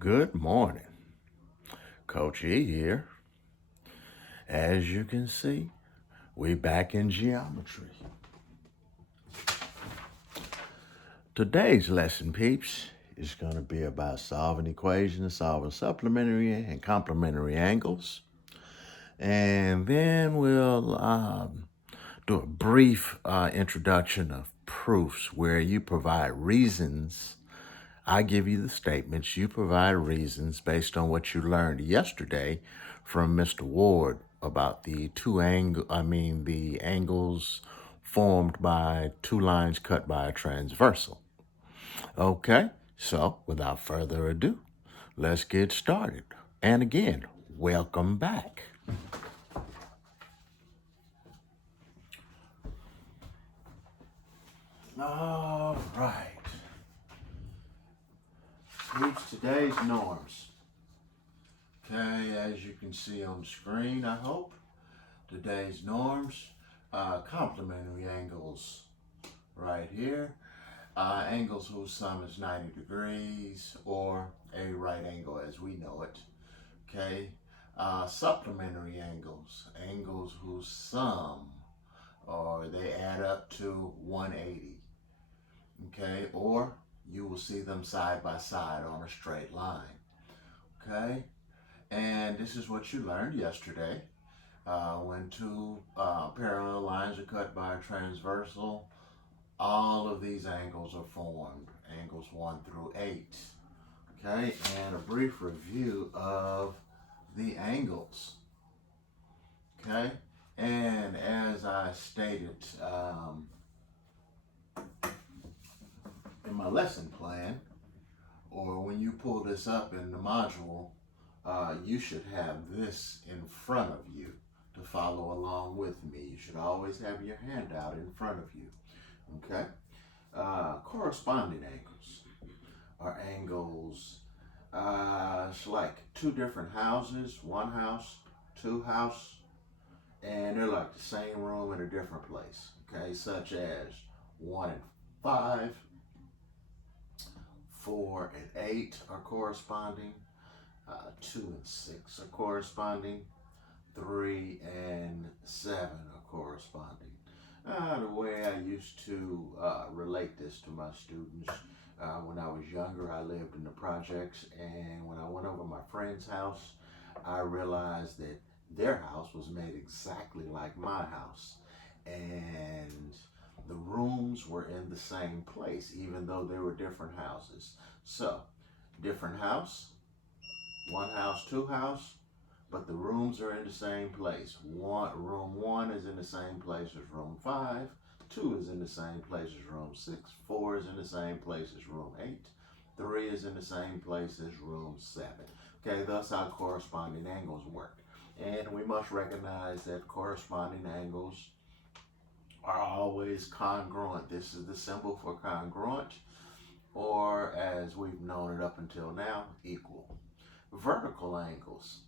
Good morning. Coach E here. As you can see, we back in geometry. Today's lesson, peeps, is going to be about solving equations, solving supplementary and complementary angles. And then we'll do a brief introduction of proofs where you provide reasons. I give you the statements, you provide reasons based on what you learned yesterday from Mr. Ward about the the angles formed by two lines cut by a transversal. Okay, so without further ado, let's get started. And again, welcome back. All right. Here's today's norms. Okay, as you can see on the screen, I hope, today's norms, complementary angles right here, angles whose sum is 90 degrees, or a right angle as we know it. Okay, supplementary angles, angles whose sum, or they add up to 180. Okay, or you will see them side by side on a straight line. Okay, and this is what you learned yesterday. When two parallel lines are cut by a transversal, all of these angles are formed, angles 1 through 8. Okay, and a brief review of the angles. Okay, and as I stated in my lesson plan, or when you pull this up in the module, you should have this in front of you to follow along with me. You should always have your handout in front of you. Okay? Corresponding angles are angles, it's like two different houses, one house, two house, and they're like the same room in a different place. Okay? Such as 1 and 5, 4 and 8 are corresponding. 2 and 6 are corresponding. 3 and 7 are corresponding. The way I used to relate this to my students, when I was younger, I lived in the projects, and when I went over my friend's house, I realized that their house was made exactly like my house. And the rooms were in the same place, even though they were different houses. So, different house, one house, two house, but the rooms are in the same place. Room 1 is in the same place as room 5. 2 is in the same place as room 6. 4 is in the same place as room 8. 3 is in the same place as room 7. Okay, thus how corresponding angles work. And we must recognize that corresponding angles are always congruent. This is the symbol for congruent, or as we've known it up until now, equal. Vertical angles.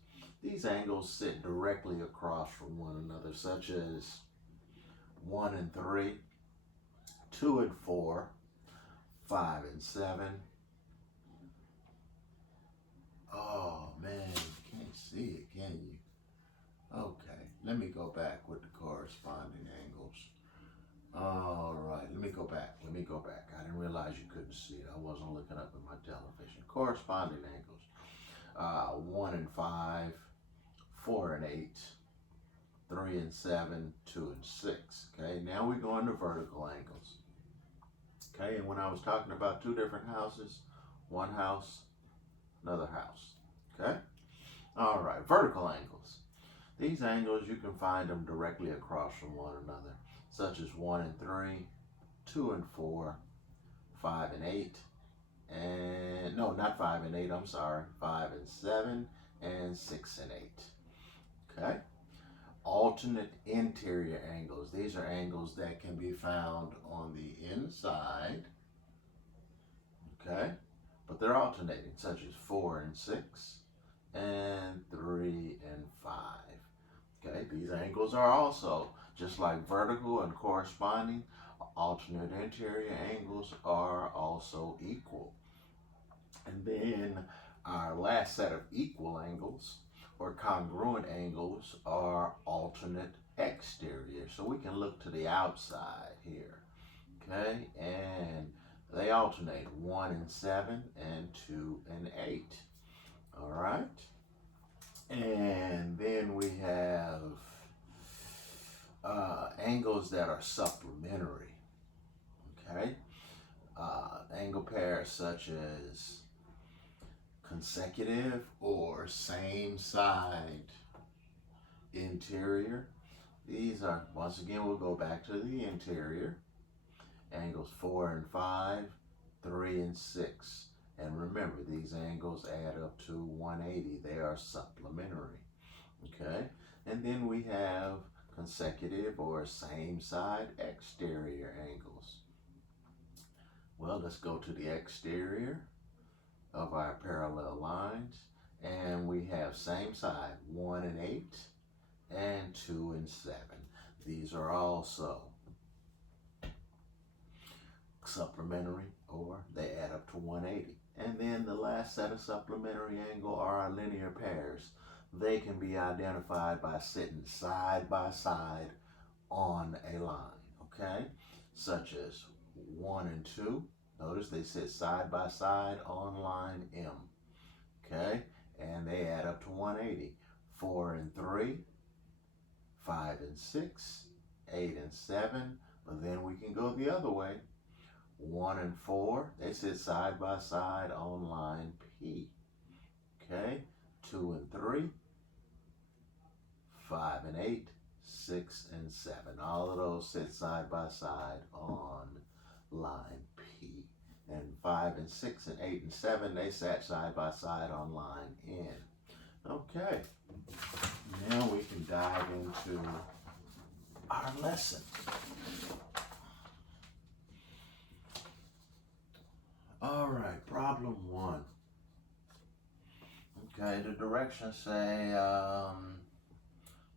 These angles sit directly across from one another, such as 1 and 3, 2 and 4, 5 and 7. Oh man, you can't see it, can you? Okay, let me go back with the corresponding angles. All right, let me go back. I didn't realize you couldn't see it. I wasn't looking up at my television. Corresponding angles. 1 and 5, 4 and 8, 3 and 7, 2 and 6. Okay, now we go into vertical angles. Okay, and when I was talking about two different houses, one house, another house. Okay, all right, vertical angles. These angles, you can find them directly across from one another, such as 1 and 3, 2 and 4, 5 and 8, and no, not 5 and 8, I'm sorry, 5 and 7, and 6 and 8. Okay? Alternate interior angles. These are angles that can be found on the inside. Okay? But they're alternating, such as 4 and 6, and 3 and 5. Okay? These angles are also, just like vertical and corresponding, alternate interior angles are also equal. And then Our last set of equal angles or congruent angles are alternate exterior. So we can look to the outside here, okay? And they alternate 1 and 7 and 2 and 8, all right? And then we have angles that are supplementary, okay? Angle pairs such as consecutive or same side interior. These are, once again, we'll go back to the interior. Angles 4 and 5, 3 and 6. And remember, these angles add up to 180. They are supplementary, okay? And then we have consecutive or same side exterior angles. Well, let's go to the exterior of our parallel lines, and we have same side 1 and 8 and 2 and 7. These are also supplementary, or they add up to 180. And then the last set of supplementary angle are our linear pairs. They can be identified by sitting side by side on a line, okay? Such as 1 and 2. Notice they sit side by side on line M, okay? And they add up to 180. 4 and 3, 5 and 6, 8 and 7, but then we can go the other way. 1 and 4, they sit side by side on line P, okay? 2 and 3, 5 and 8, 6 and 7. All of those sit side by side on line P. And 5 and 6 and 8 and 7, they sat side by side on line N. Okay, now we can dive into our lesson. All right, problem 1. Okay, the directions say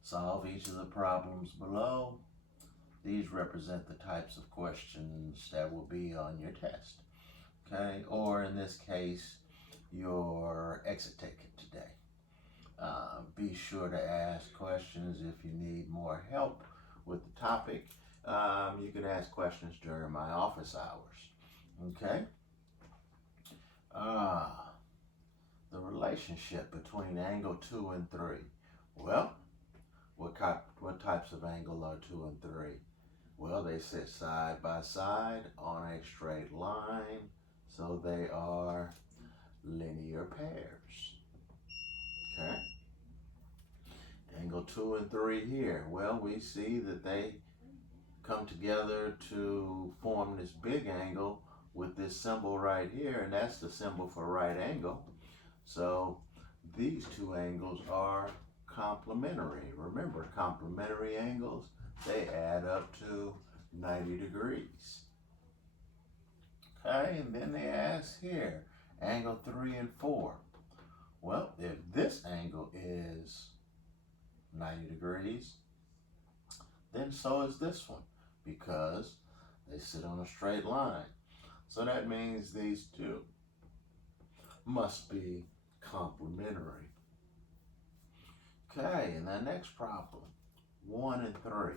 solve each of the problems below. These represent the types of questions that will be on your test, okay? Or in this case, your exit ticket today. Be sure to ask questions if you need more help with the topic. You can ask questions during my office hours, okay? The relationship between angle 2 and 3. Well, what types of angle are 2 and 3? Well, they sit side by side on a straight line, so they are linear pairs, okay? Angle 2 and 3 here. Well, we see that they come together to form this big angle with this symbol right here, and that's the symbol for right angle. So these two angles are complementary. Remember, complementary angles, they add up to 90 degrees. Okay, and then they ask here, angle 3 and 4. Well, if this angle is 90 degrees, then so is this one, because they sit on a straight line. So that means these two must be complementary. Okay, and the next problem, 1 and 3.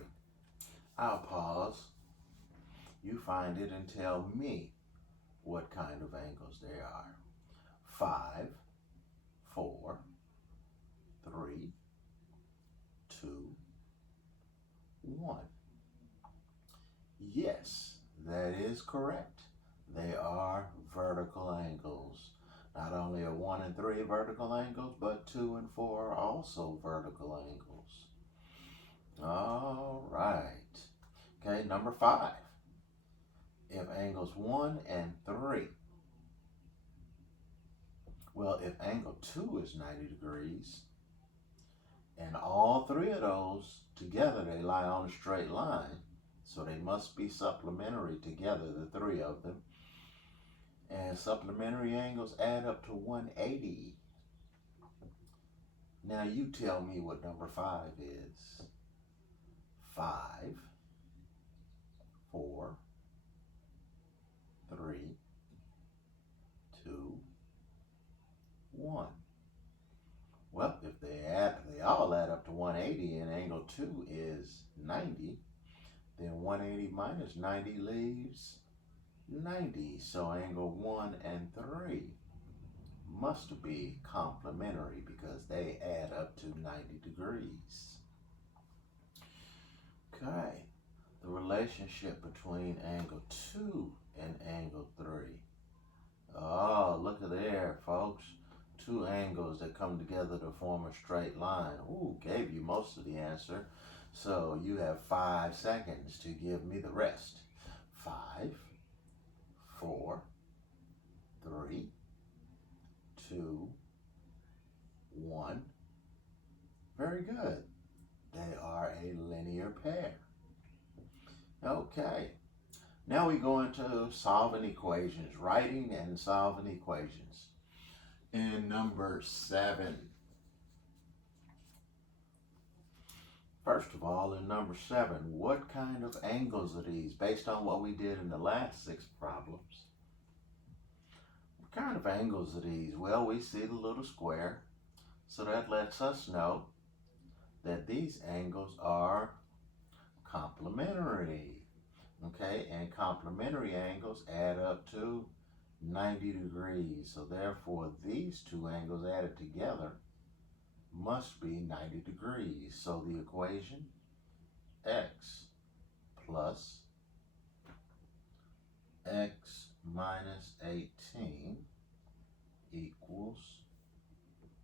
I'll pause. You find it and tell me what kind of angles they are. 5, 4, 3, 2, 1. Yes, that is correct. They are vertical angles. Not only are 1 and 3 vertical angles, but 2 and 4 are also vertical angles. All right. Okay, number 5. If angles 1 and 3, well, if angle 2 is 90 degrees, and all 3 of those together, they lie on a straight line, so they must be supplementary together, the 3 of them. And supplementary angles add up to 180. Now you tell me what number 5 is. 5, 4, 3, 2, 1. 180 and angle 2 is 90, then 180 minus 90 leaves 90. So angle 1 and 3 must be complementary because they add up to 90 degrees. Okay, the relationship between angle 2 and angle 3. Oh, look at there, folks. Two angles that come together to form a straight line. Ooh, gave you most of the answer. So you have 5 seconds to give me the rest. 5, 4, 3, 2, 1. Very good. They are a linear pair. Okay. Now we go into solving equations, writing and solving equations. In number 7. First of all, in number 7, what kind of angles are these? Based on what we did in the last 6 problems. What kind of angles are these? Well, we see the little square, so that lets us know that these angles are complementary. Okay, and complementary angles add up to 90 degrees. So therefore, these two angles added together must be 90 degrees. So the equation x plus x minus 18 equals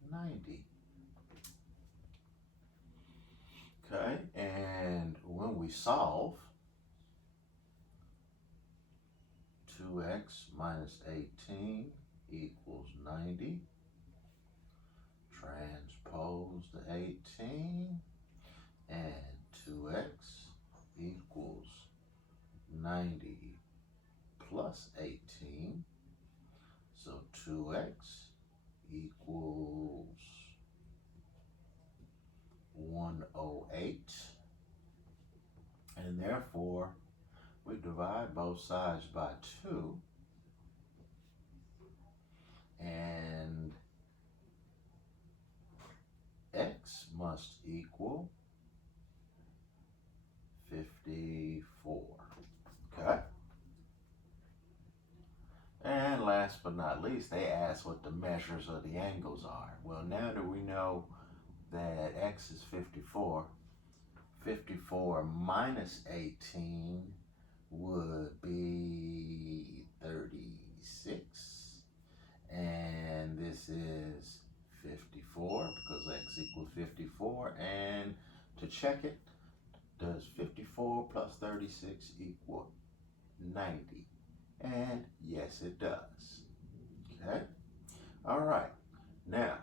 90. Okay, and when we solve, 2x minus 18 equals 90. Transpose the 18, and 2x equals 90 plus 18. So 2x equals 108. And therefore, we divide both sides by 2, and x must equal 54. Okay? And last but not least, they ask what the measures of the angles are. Well, now that we know that x is 54, 54 minus 18 would be 36, and this is 54 because x equals 54. And to check it, does 54 plus 36 equal 90? And yes, it does. Okay? All right. Now,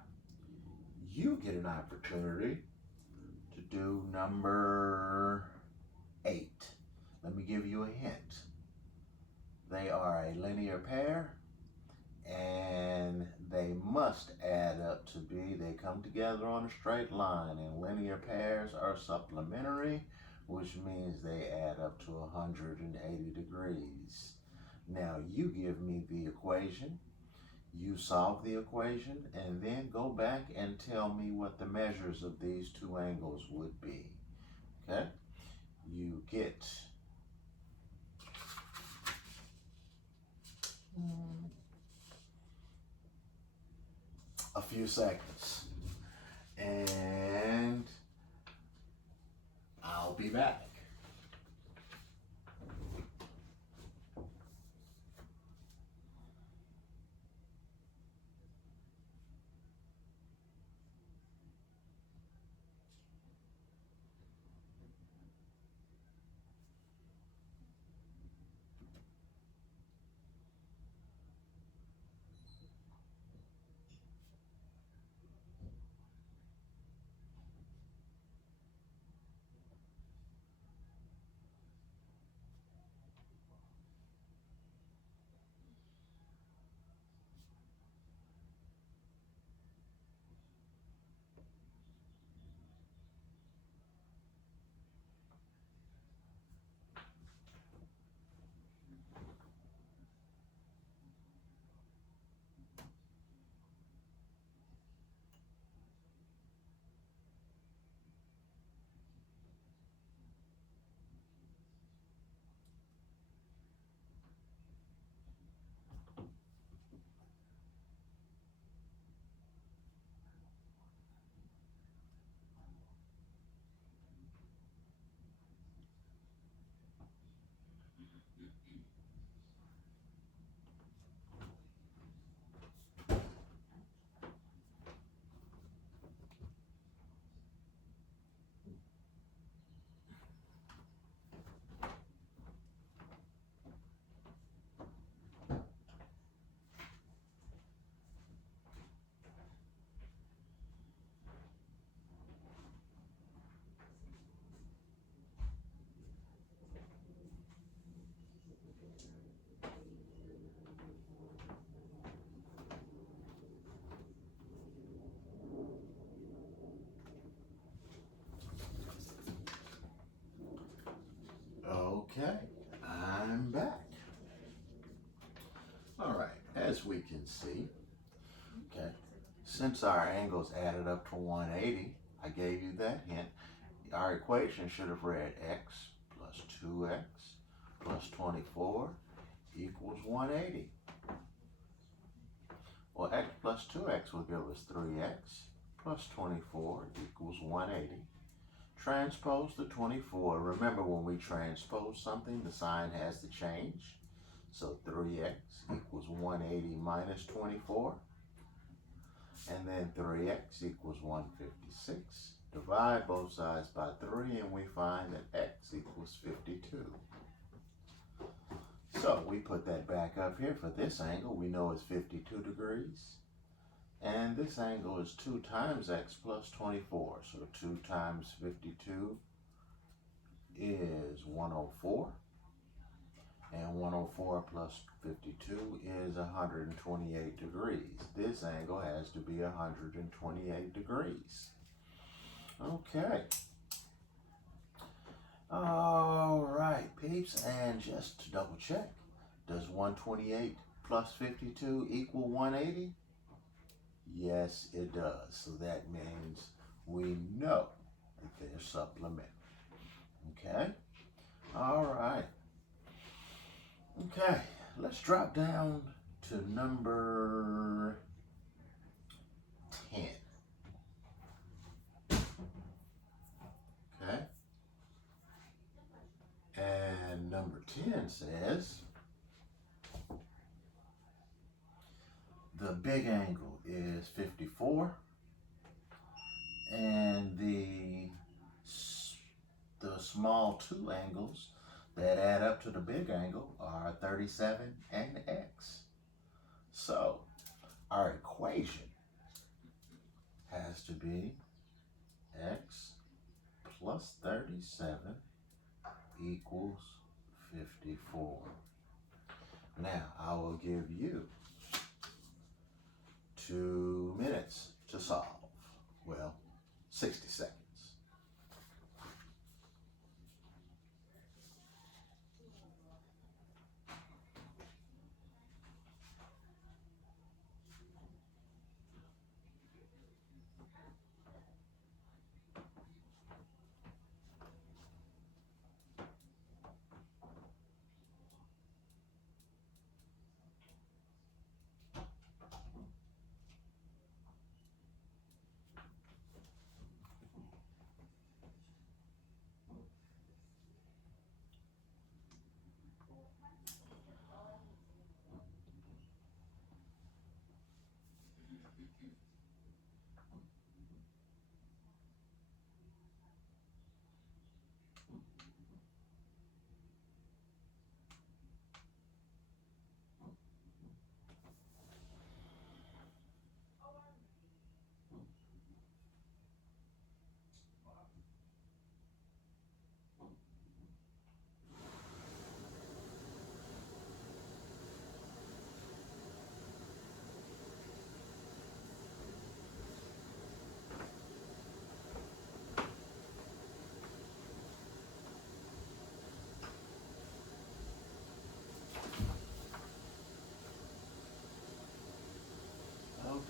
you get an opportunity to do number 8. Let me give you a hint. They are a linear pair, and they must add up to be, they come together on a straight line, and linear pairs are supplementary, which means they add up to 180 degrees. Now you give me the equation, you solve the equation, and then go back and tell me what the measures of these two angles would be. Okay? You get a few seconds, and I'll be back. Okay, I'm back. All right, as we can see, okay, since our angles added up to 180, I gave you that hint. Our equation should have read x plus 2x plus 24 equals 180. Well, x plus 2x will give us 3x plus 24 equals 180. Transpose the 24. Remember, when we transpose something, the sign has to change. So 3x equals 180 minus 24. And then 3x equals 156. Divide both sides by 3 and we find that x equals 52. So we put that back up here for this angle. We know it's 52 degrees. And this angle is 2 times x plus 24. So 2 times 52 is 104. And 104 plus 52 is 128 degrees. This angle has to be 128 degrees. Okay. All right, peeps. And just to double check, does 128 plus 52 equal 180? Yes, it does. So that means we know that they're supplementary. Okay? All right. Okay, let's drop down to number 10. Okay? And number 10 says, the big angle is 54 and the small 2 angles that add up to the big angle are 37 and x. So our equation has to be x plus 37 equals 54. Now I will give you 2 minutes to solve. Well, 60 seconds.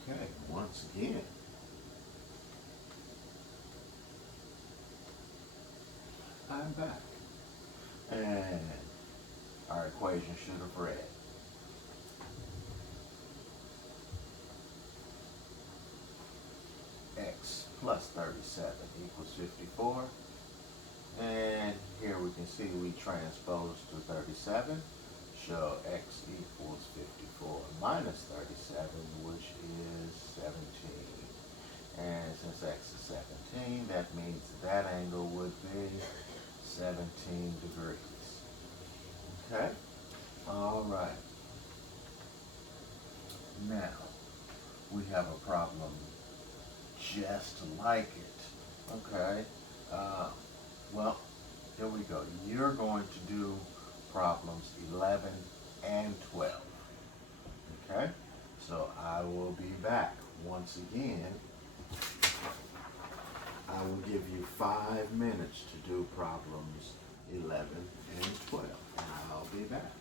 Okay, once again, I'm back. And our equation should have read x plus 37 equals 54. And here we can see we transpose to 37. Show x equals 54 minus 37, which is 17. And since x is 17, that means that angle would be 17 degrees. Okay? All right. Now, we have a problem just like it. Okay? Well, here we go. You're going to do problems 11 and 12. Okay? So I will be back. Once again, I will give you 5 minutes to do problems 11, and 12. And I'll be back.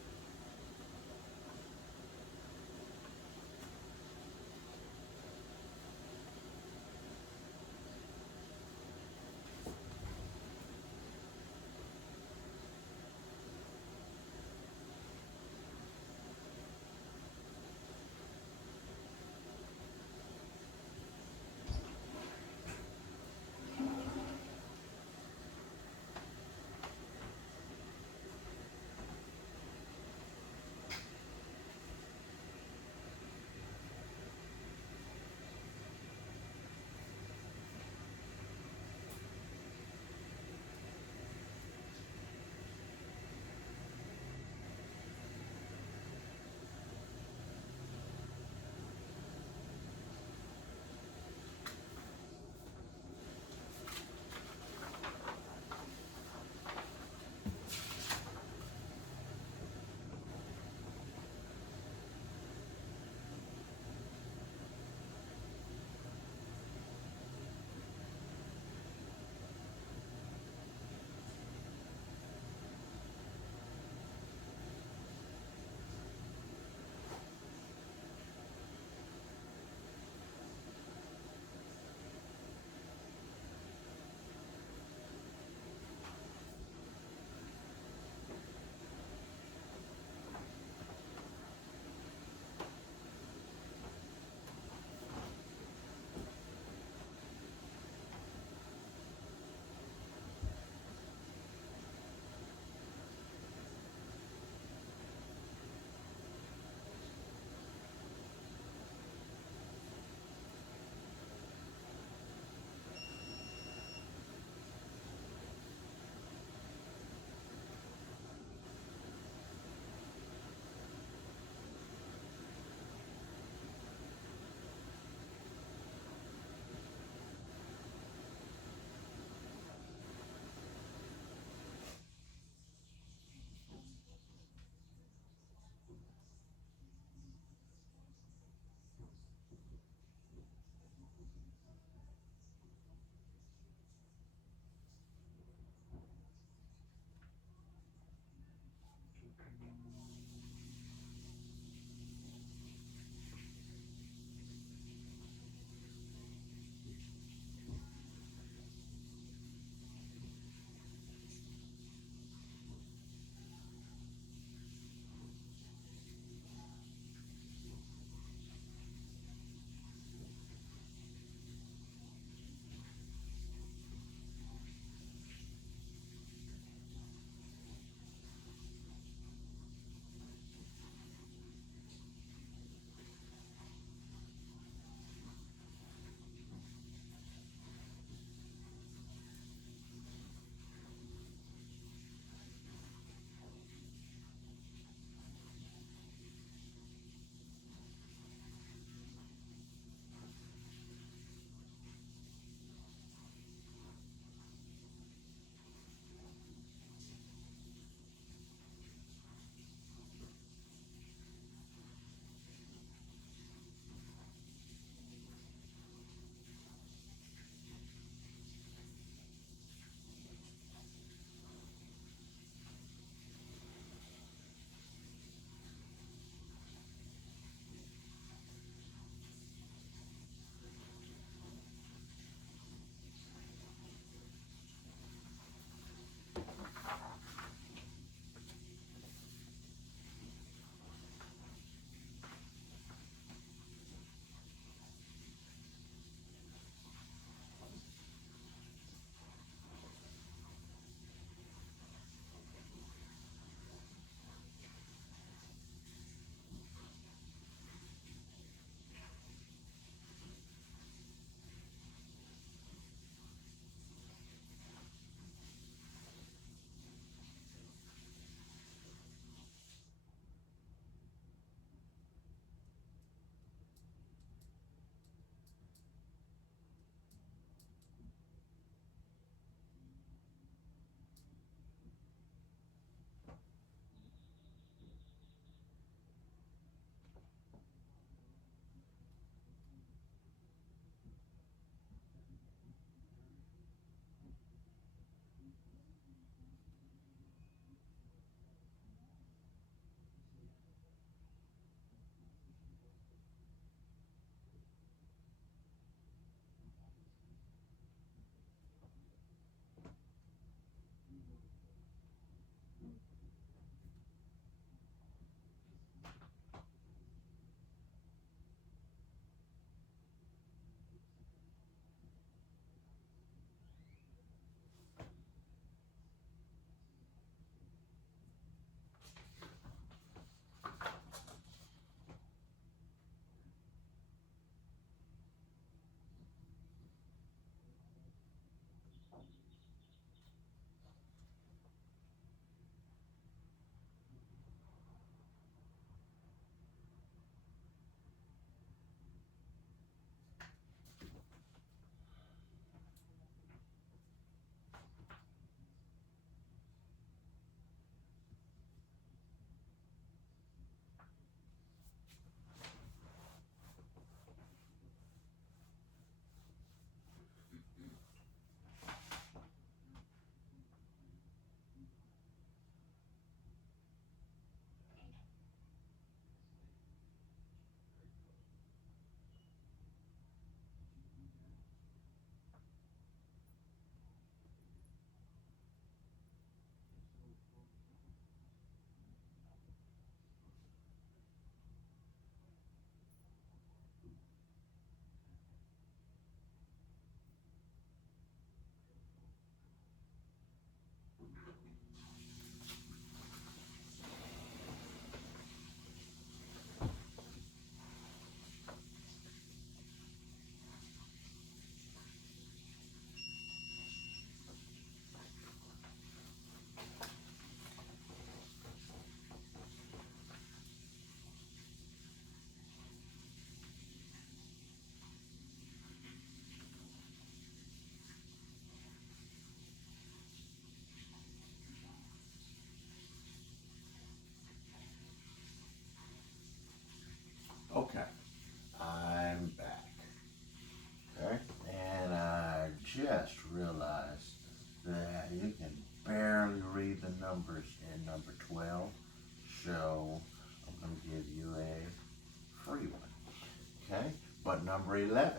But number 11.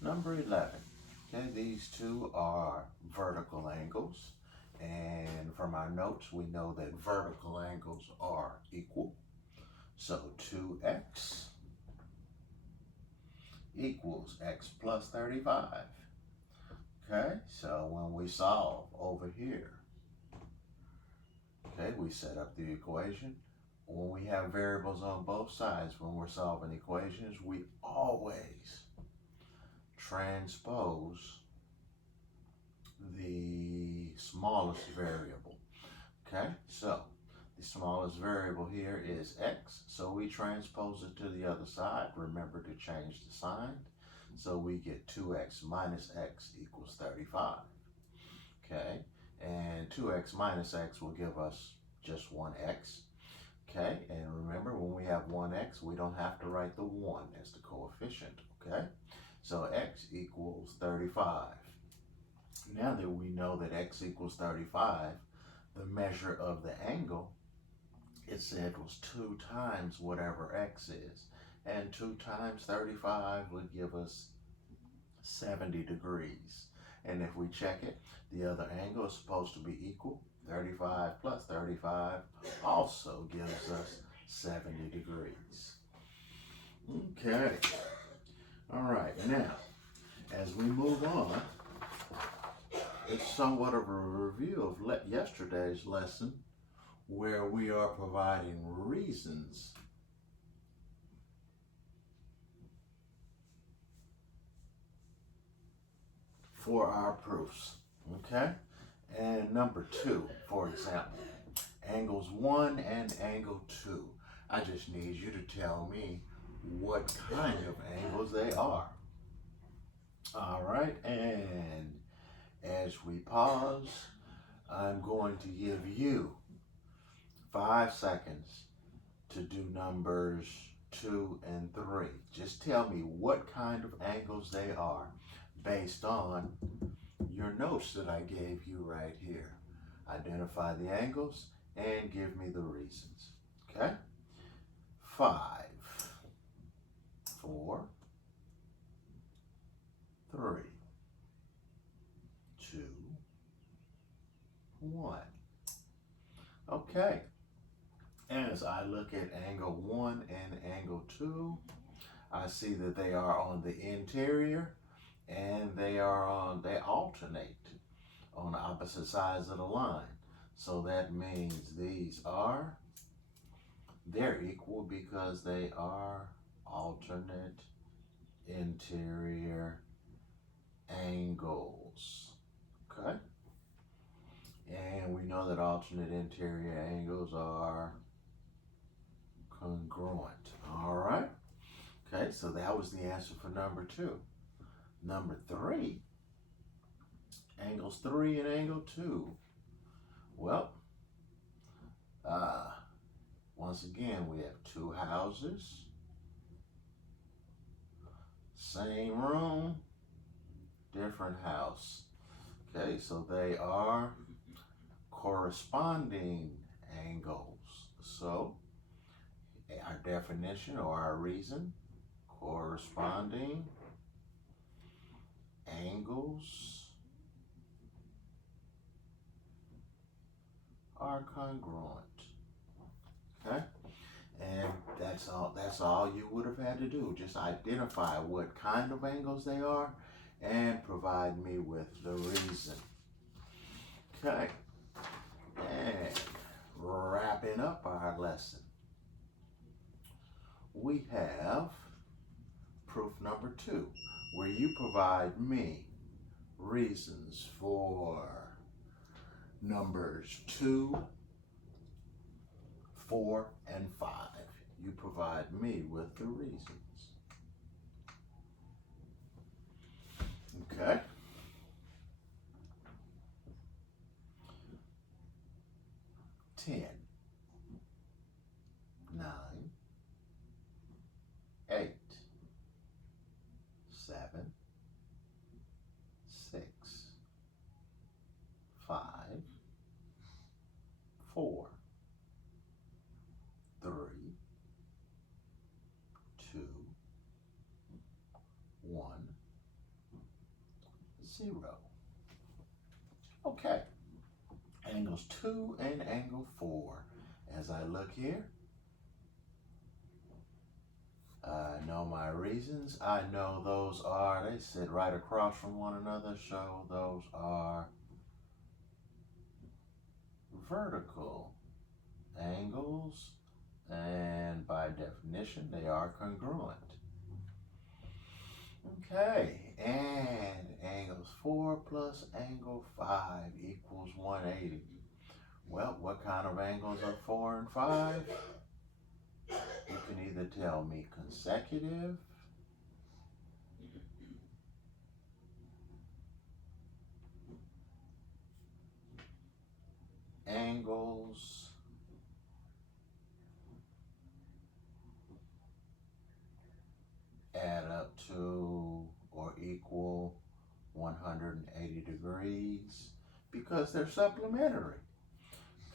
Number 11. Okay, these two are vertical angles. And from our notes, we know that vertical angles are equal. So 2x equals x plus 35. Okay, so when we solve over here, okay, we set up the equation. When we have variables on both sides, when we're solving equations, we always transpose the smallest variable. Okay, so the smallest variable here is x, so we transpose it to the other side. Remember to change the sign. So we get 2x minus x equals 35. Okay, and 2x minus x will give us just 1x. Okay, and remember when we have 1x, we don't have to write the 1 as the coefficient. Okay, so x equals 35. Now that we know that x equals 35, the measure of the angle, it said was 2 times whatever x is. And 2 times 35 would give us 70 degrees. And if we check it, the other angle is supposed to be equal. 35 plus 35 also gives us 70 degrees. Okay. All right. Now, as we move on, it's somewhat of a review of yesterday's lesson, where we are providing reasons for our proofs. Okay? And number 2, for example, angles 1 and angle 2. I just need you to tell me what kind of angles they are. All right, and as we pause, I'm going to give you 5 seconds to do numbers 2 and 3. Just tell me what kind of angles they are based on your notes that I gave you right here. Identify the angles and give me the reasons. Okay? 5, 4, 3, 2, 1. Okay. As I look at angle 1 and angle 2, I see that they are on the interior and they alternate on the opposite sides of the line. So that means they're equal because they are alternate interior angles. Okay? And we know that alternate interior angles are congruent. All right? Okay, so that was the answer for number 2. Number 3, angles 3 and angle 2. Well, once again, we have 2 houses, same room, different house. Okay, so they are corresponding angles. So, our definition or our reason, corresponding angles are congruent. Okay? And that's all you would have had to do. Just identify what kind of angles they are and provide me with the reason. Okay. And wrapping up our lesson, we have proof number 2, where you provide me reasons for numbers 2, 4, and 5. You provide me with the reasons. Okay. Ten, 9, 8, 7, 6, 5, 4, 3, 0. Okay, angles 2 and angle 4. As I look here, I know my reasons. I know those are, they sit right across from one another, so those are vertical angles, and by definition, they are congruent. Okay, and angles 4 plus angle 5 equals 180. Well, what kind of angles are 4 and 5? You can either tell me consecutive, angles, add up to or equal 180 degrees because they're supplementary.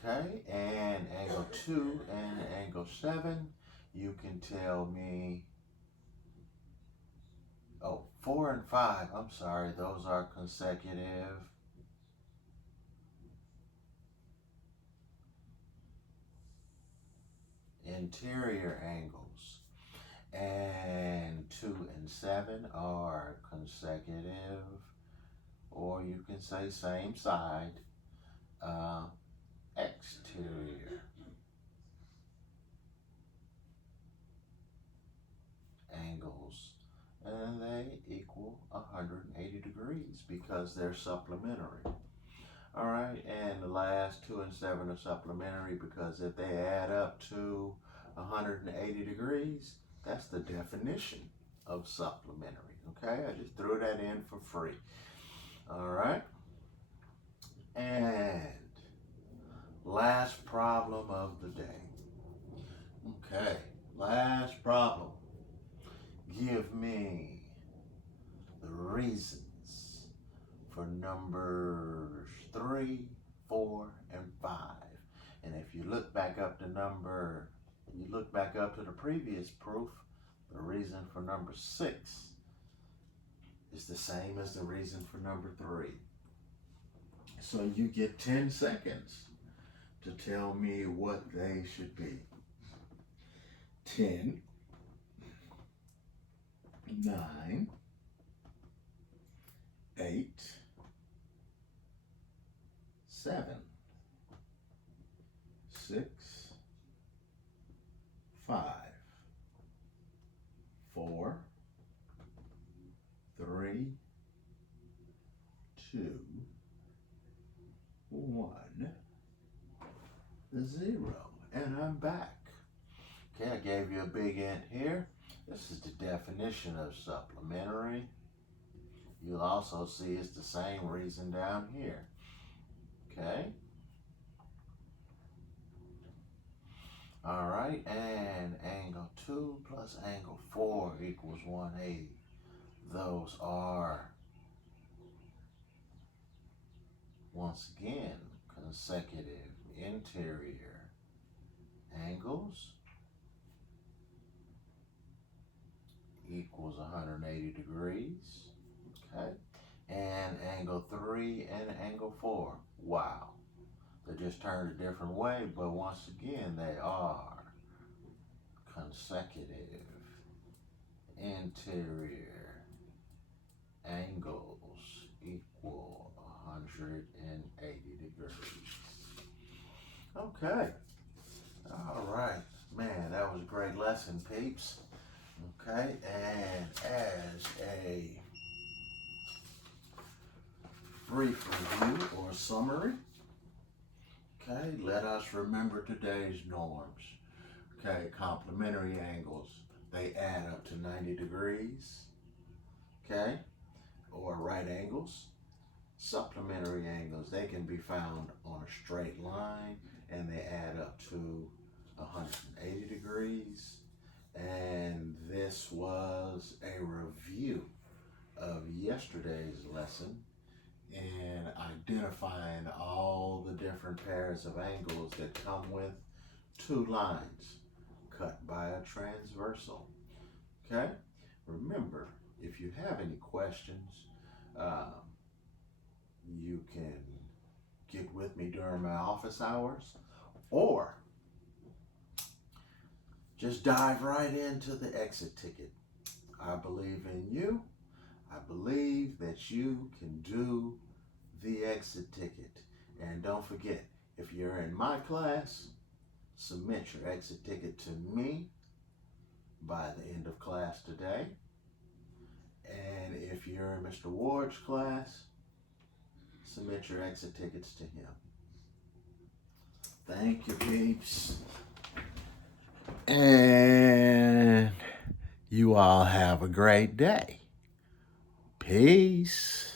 Okay, and angle 2 and angle 7, you can tell me, 4 and 5, I'm sorry, those are consecutive. Interior angles, and 2 and 7 are consecutive, or you can say same side, exterior angles, and they equal 180 degrees because they're supplementary. All right, and the last 2 and 7 are supplementary because if they add up to 180 degrees, that's the definition of supplementary. Okay, I just threw that in for free. All right, and last problem of the day. Okay, last problem. Give me the reasons for numbers 3, 4, and 5. And if you look back up to the previous proof, the reason for number 6 is the same as the reason for number 3. So you get 10 seconds to tell me what they should be. 10, 9, 8, 7, 6, 5, 4, 3, 2, 1, 0. And I'm back. Okay, I gave you a big hint here. This is the definition of supplementary. You'll also see it's the same reason down here. Okay. All right, and angle 2 plus angle 4 equals 180. Those are, once again, consecutive interior angles, equals 180 degrees. Okay, and angle 3 and angle 4. Wow, they just turned a different way, but once again, they are consecutive interior angles equal 180 degrees. Okay, all right, man, that was a great lesson, peeps. Okay, and as a brief review or summary, okay, let us remember today's norms. Okay, complementary angles, they add up to 90 degrees, okay, or right angles. Supplementary angles, they can be found on a straight line and they add up to 180 degrees. And this was a review of yesterday's lesson in identifying all the different pairs of angles that come with two lines cut by a transversal. Okay? Remember, if you have any questions, You can get with me during my office hours, or just dive right into the exit ticket. I believe in you. I believe that you can do the exit ticket. And don't forget, if you're in my class, submit your exit ticket to me by the end of class today. And if you're in Mr. Ward's class, submit your exit tickets to him. Thank you, peeps. And you all have a great day. Peace.